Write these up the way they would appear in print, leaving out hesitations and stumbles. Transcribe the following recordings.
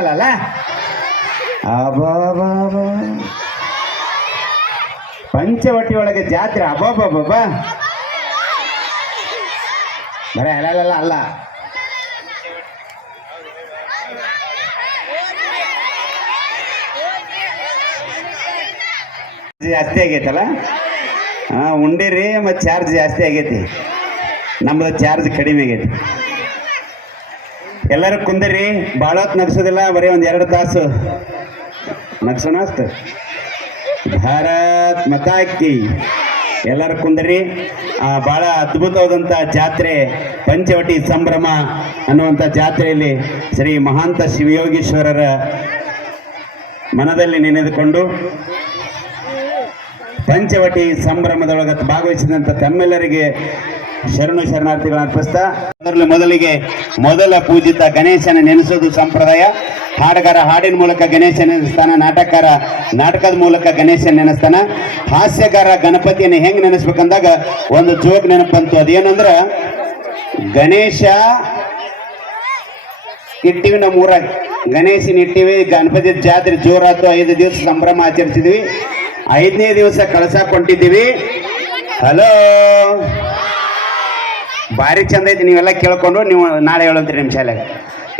ಅಲ್ಲ ಅಬಾಬಾಬ ಪಂಚವಟಿ ಒಳಗೆ ಜಾತ್ರೆ ಅಬಾಬಾಬಾಬ ಬರೀ ಅಲ್ಲ ಅಲ್ಲ ಜಾಸ್ತಿ ಆಗೈತಲ್ಲ ಉಂಡಿರಿ ಮತ್ತು ಚಾರ್ಜ್ ಜಾಸ್ತಿ ಆಗೈತಿ ನಮ್ದು ಚಾರ್ಜ್ ಕಡಿಮೆ ಆಗೈತಿ ಎಲ್ಲರೂ ಕುಂದಿರಿ ಭಾಳ ಹೊತ್ತು ನಗ್ಸೋದಿಲ್ಲ ಬರೀ ಒಂದು 2 ತಾಸು ನಗ್ಸೋಣ ಅಷ್ಟು ಭಾರತ್ ಮತಾಕಿ ಎಲ್ಲರೂ ಕುಂದಿರಿ ಭಾಳ ಅದ್ಭುತವಾದಂಥ ಜಾತ್ರೆ ಪಂಚವಟಿ ಸಂಭ್ರಮ ಅನ್ನುವಂಥ ಜಾತ್ರೆಯಲ್ಲಿ ಶ್ರೀ ಮಹಾಂತ ಶಿವಯೋಗೀಶ್ವರರ ಮನದಲ್ಲಿ ನೆನೆದುಕೊಂಡು ಪಂಚವಟಿ ಸಂಭ್ರಮದೊಳಗೆ ಭಾಗವಹಿಸಿದಂಥ ತಮ್ಮೆಲ್ಲರಿಗೆ ಶರಣು ಶರಣಾರ್ಥಿಗಳನ್ನು ಅರ್ಪಿಸ್ತಾ ಅದರಲ್ಲಿ ಮೊದಲ ಪೂಜಿತ ಗಣೇಶನ ನೆನೆಸೋದು ಸಂಪ್ರದಾಯ. ಹಾಡುಗಾರ ಹಾಡಿನ ಮೂಲಕ ಗಣೇಶ ನೆನೆಸ್ತಾನ, ನಾಟಕಕಾರ ನಾಟಕದ ಮೂಲಕ ಗಣೇಶ ನೆನೆಸ್ತಾನ, ಹಾಸ್ಯಗಾರ ಗಣಪತಿಯನ್ನು ಹೆಂಗೆ ನೆನೆಸ್ಬೇಕಂದಾಗ ಒಂದು ಜೋಕ್ ನೆನಪಂತು. ಅದೇನಂದ್ರೆ ಗಣೇಶ ಇಟ್ಟಿವಿ ನಮ್ಮ ಊರಾಗ, ಗಣೇಶನ ಇಟ್ಟಿವಿ, ಗಣಪತಿ ಜಾತ್ರೆ ಜೋರಾತು, 5 ದಿವಸ ಸಂಭ್ರಮ ಆಚರಿಸಿದ್ವಿ. 5ನೇ ದಿವಸ ಕಳಸ ಕೊಂಡಿದ್ದೀವಿ. ಹಲೋ ಭಾರಿ ಚಂದ ಐತಿ, ನೀವೆಲ್ಲ ಕೇಳ್ಕೊಂಡು ನೀವು ನಾಳೆ ಹೇಳಂತೀರಿ ನಿಮ್ಮ ಶಾಲೆಗೆ.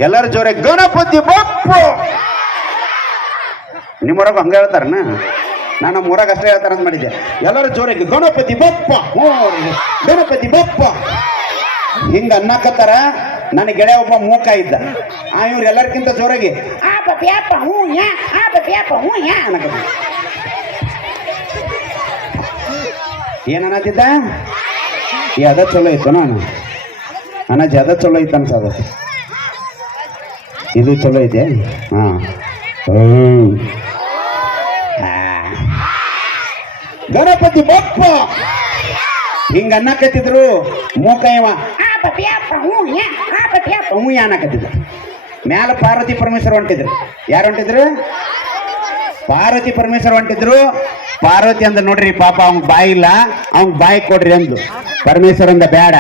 ಎಲ್ಲರೂ ಜೋರಾಗಿ ಗಣಪತಿ ಬಪ್ಪ. ನಿಮ್ಮೂರಾಗ ಹಂಗೆ ಹೇಳ್ತಾರನ? ನಾನು ನಮ್ಮ ಊರಾಗ ಅಷ್ಟೇ ಹೇಳ್ತಾರಂತ ಮಾಡಿದ್ದೆ. ಎಲ್ಲರೂ ಜೋರಾಗಿ ಗಣಪತಿ ಬಪ್ಪ, ಗಣಪತಿ ಬಪ್ಪ ಹಿಂಗೆ ಅನ್ನಕತ್ತಾರ. ನನ್ನ ಗೆಳೆಯ ಒಬ್ಬ ಮೂಕ ಇದ್ದ, ಇವ್ರು ಎಲ್ಲರಿಗಿಂತ ಜೋರಾಗಿ ಆ ಬಪ್ಪ ಹ್ಞೂ ಯಾ, ಆ ಬಪ್ಪ ಹ್ಞೂ ಯಾ ಅನ್ನಕತ್ತ. ಏನನ್ನತ್ತಿದ್ದ? ಅದ ಚಲೋ ಇತ್ತು ನಾನು ಅನಾಜಿ, ಅದ ಚಲೋ ಇತ್ತು ಅನ್ಸದ. ಇದು ಚಲೋ ಐತೆ. ಗಣಪತಿ ಬಪ್ಪ ಹಿಂಗ ಅನ್ನಕತ್ತಿದ್ರು. ಮೂಕ ಇವ ಹ್ಞೂ ಅನ್ನಕತ್ತಿದ್ರು. ಮ್ಯಾಲ ಪಾರ್ವತಿ ಪರಮೇಶ್ವರ ಹೊಂಟಿದ್ರು. ಯಾರು ಹೊಂಟಿದ್ರು? ಪಾರ್ವತಿ ಪರಮೇಶ್ವರ ಹೊಂಟಿದ್ರು. ಪಾರ್ವತಿ ಅಂದ ನೋಡ್ರಿ ಪಾಪ ಅವ್ನ ಬಾಯಿ ಇಲ್ಲ, ಅವ್ನ ಬಾಯಿ ಕೊಡ್ರಿ ಅಂದು. ಪರಮೇಶ್ವರ ಅಂದ ಬೇಡ,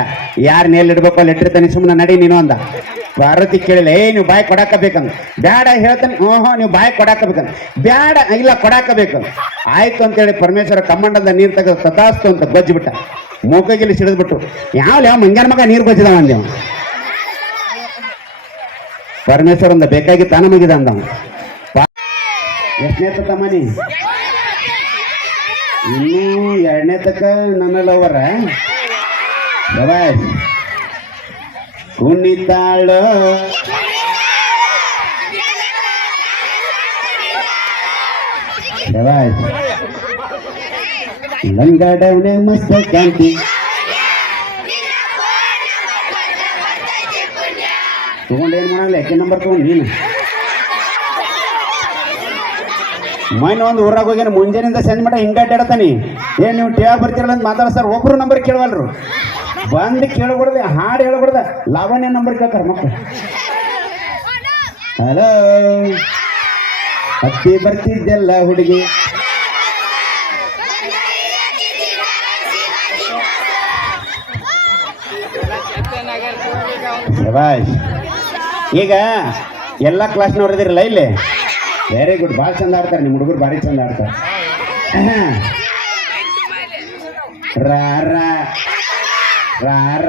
ಯಾರನ್ನ ಎಲ್ಲಿಡ್ಬೇಕು ಅಲ್ಲಿ ಇಟ್ಟಿರ್ತಾನೆ, ಸುಮ್ಮನೆ ನಡಿ ನೀನು ಅಂದ. ಪಾರ್ವತಿ ಕೇಳಿಲ್ಲ, ನೀವು ಬಾಯಿ ಕೊಡಾಕಬೇಕಂದ. ಬೇಡ ಹೇಳ್ತಾನೆ, ನೀವು ಬಾಯಿ ಕೊಡಾಕಬೇಕಂದ. ಬೇಡ, ಇಲ್ಲ ಕೊಡಾಕಬೇಕು. ಆಯ್ತು ಅಂತೇಳಿ ಪರಮೇಶ್ವರ ಕಮ್ಮಂಡದ ನೀರು ತೆಗೆದು ತದಾಸ್ತು ಅಂತ ಗೊಜ್ಜಿಬಿಟ್ಟ. ಮೂಕಗಿಲಿ ಸಿಡಿದ್ಬಿಟ್ರು. ಯಾವ ಮಂಗ್ಯಾನ ಮಗ ನೀರು ಗೊಜ್ಜಿದವ ಅಂದೇವ. ಪರಮೇಶ್ವರ ಅಂದ ಬೇಕಾಗಿ ತಾನ ಮಗಿದ ಅಂದವ. ಎಷ್ಟನೇ ತಮ್ಮನಿ? ಇನ್ನೂ 2ನೇ ತಕ ನನ್ನ ಲವರ ಕುಣಿತಾಳು ಲಂಗಡವನೆ ಮಸ್ತ ಕ್ಯಾಂಟಿ ತಗೊಂಡೇನು ಮಾಡಲ್ಲ. ಯಾಕೆ ನಂಬರ್ ತಗೊಂಡು ನೀನು ಮೊನ್ನೆ ಒಂದು ಊರಾಗ ಹೋಗ್ಯಾನ, ಮುಂಜಾನಿಂದ ಸಂಜೆ ಮಟ್ಟ ಹಿಂಗೆ ಅಡ್ಡಾಡ್ತಾನೆ. ನೀವು ಟಿವಿಯಾಗ ಬರ್ತಿರಲ್ಲ ಅಂತ ಮಾತಾಡ್ತಾರೆ. ಒಬ್ರು ನಂಬರ್ ಕೇಳವಲ್ರು. ಬಂದು ಕೇಳಬಿಡ್ದೆ, ಹಾಡು ಹೇಳ್ಬಿಡ್ದ. ಲಾವಣ್ಯ ನಂಬರ್ ಕೇಳ್ತಾರೆ ಮಕ್ಕಳು. ಹಲೋ ಹತ್ತಿ ಬರ್ತಿದ್ದೆಲ್ಲ ಹುಡುಗಿ, ಈಗ ಎಲ್ಲ ಕ್ಲಾಸ್ನವ್ರು ಇದಿರಲ್ಲ ಇಲ್ಲಿ. ವೆರಿ ಗುಡ್, ಭಾಳ ಚಂದ ಆಡ್ತಾರೆ ನಿಮ್ಮ ಹುಡುಗರು, ಭಾರಿ ಚಂದ ಆಡ್ತಾರೆ. ರಾರ ರಾರ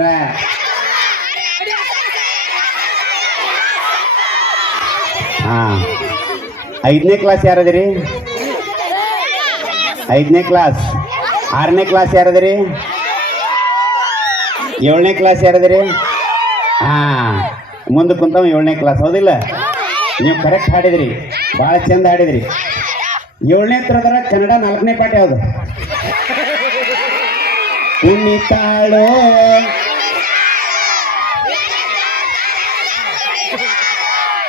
5ನೇ ಕ್ಲಾಸ್ ಯಾರದಿರಿ? 5ನೇ ಕ್ಲಾಸ್. 6ನೇ ಕ್ಲಾಸ್ ಯಾರದಿರಿ? 7ನೇ ಕ್ಲಾಸ್ ಯಾರದಿರಿ? ಮುಂದೆ ಕುಂತವ 7ನೇ ಕ್ಲಾಸ್. ಹೌದಿಲ್ಲ? ನೀವು ಕರೆಕ್ಟ್ ಹಾಡಿದ್ರಿ, ಭಾಳ ಚಂದ ಹಾಡಿದ್ರಿ. 7ನೇ ತರದರ ಕನ್ನಡ 4ನೇ ಪಾಠ ಯಾವುದು? ಕುಣಿತಾಳೋ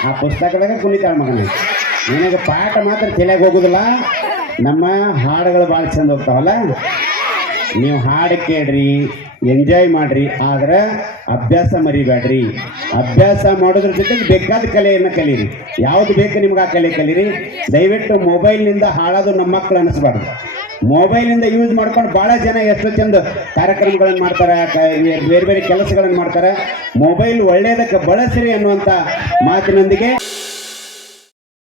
ಆ ಪುಸ್ತಕದಾಗ ಕುಣಿತಾಳ ಮಗನ. ನಿನಗೆ ಪಾಠ ಮಾತ್ರ ತಲೆಯಾಗ ಹೋಗುದಿಲ್ಲ, ನಮ್ಮ ಹಾಡುಗಳು ಭಾಳ ಚಂದ ಹೋಗ್ತಾವಲ್ಲ. ನೀವು ಹಾಡು ಕೇಳ್ರಿ, ಎಂಜಾಯ್ ಮಾಡ್ರಿ, ಆದ್ರೆ ಅಭ್ಯಾಸ ಮರಿಬೇಡ್ರಿ. ಅಭ್ಯಾಸ ಮಾಡೋದ್ರ ಜೊತೆಗೆ ಬೇಕಾದ ಕಲೆಯನ್ನು ಕಲೀರಿ. ಯಾವ್ದು ಬೇಕು ನಿಮ್ಗೆ ಆ ಕಲೆ ಕಲೀರಿ. ದಯವಿಟ್ಟು ಮೊಬೈಲ್ನಿಂದ ಹಾಳೋದು ನಮ್ಮ ಮಕ್ಕಳು ಅನ್ನಿಸ್ಬಾರ್ದು. ಮೊಬೈಲಿಂದ ಯೂಸ್ ಮಾಡ್ಕೊಂಡು ಭಾಳ ಜನ ಎಷ್ಟು ಚಂದ ಕಾರ್ಯಕ್ರಮಗಳನ್ನು ಮಾಡ್ತಾರೆ, ಬೇರೆ ಬೇರೆ ಕೆಲಸಗಳನ್ನು ಮಾಡ್ತಾರೆ. ಮೊಬೈಲ್ ಒಳ್ಳೆಯದಕ್ಕೆ ಬಳಸಿರಿ ಅನ್ನುವಂಥ ಮಾತಿನೊಂದಿಗೆ